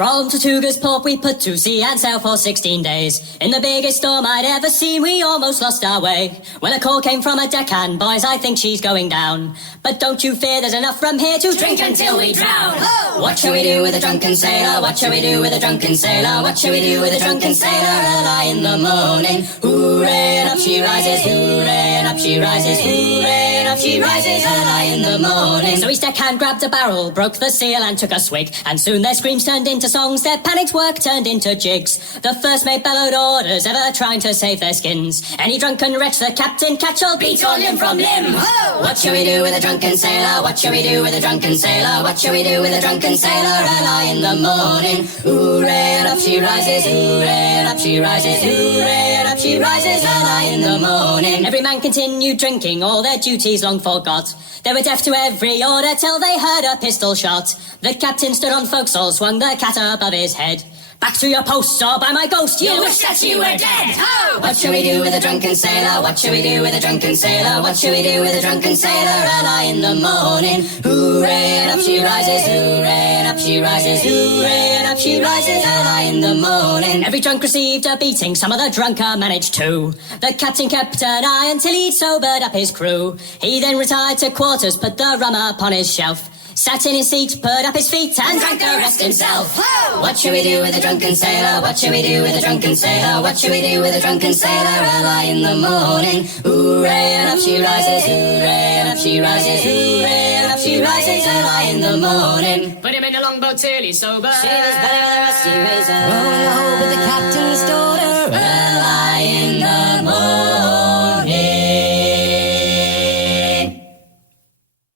From Tortuga's port we put to sea and sailed for 16 days. In the biggest storm I'd ever seen, we almost lost our way. When a call came from a deckhand, boys, I think she's going down. But don't you fear, there's enough from here to drink until we drown. Oh! What shall we do with a drunken sailor? What shall we do with a drunken sailor? What shall we do with a drunken sailor? Early in the morning, hooray, and up she rises, hooray, and up she rises, hooray, and up she rises, early in the morning. So each deckhand grabbed a barrel, broke the seal and took a swig, and soon their screams turned into songs, their panic's work turned into jigs. The first mate bellowed orders, ever trying to save their skins. Any drunken wretch the captain catch will beat all limb from limb. Oh! What shall we do with a drunken sailor? What shall we do with a drunken sailor? What shall we do with a drunken sailor? Early in the morning, hooray, and up she rises, hooray, and up she rises, hooray, and up she rises, early in the morning. Every man continued drinking, all their duties long forgot. They were deaf to every order till they heard a pistol shot. The captain stood on forecastle, swung the cat above his head. Back to your posts, or by my ghost, you wish that you were dead! Oh! What shall we do with a drunken sailor? What shall we do with a drunken sailor? What shall we do with a drunken sailor? Early in the morning, hooray, and up she rises, hooray, and up she rises, hooray, and up she rises, early in the morning. Every drunk received a beating, some of the drunker managed too. The captain kept an eye until he'd sobered up his crew. He then retired to quarters, put the rum upon his shelf, sat in his seat, put up his feet, and drank the rest himself. Whoa! What shall we do with a drunken sailor? What shall we do with a drunken sailor? What shall we do with a drunken sailor? Early in the morning, hooray, and up she rises, hooray, and up she rises, hooray, and up she rises, early in the morning. Put him in the longboat till he's sober. She was better with a rusty razor, Rowing home with the captain's daughter. early in the morning.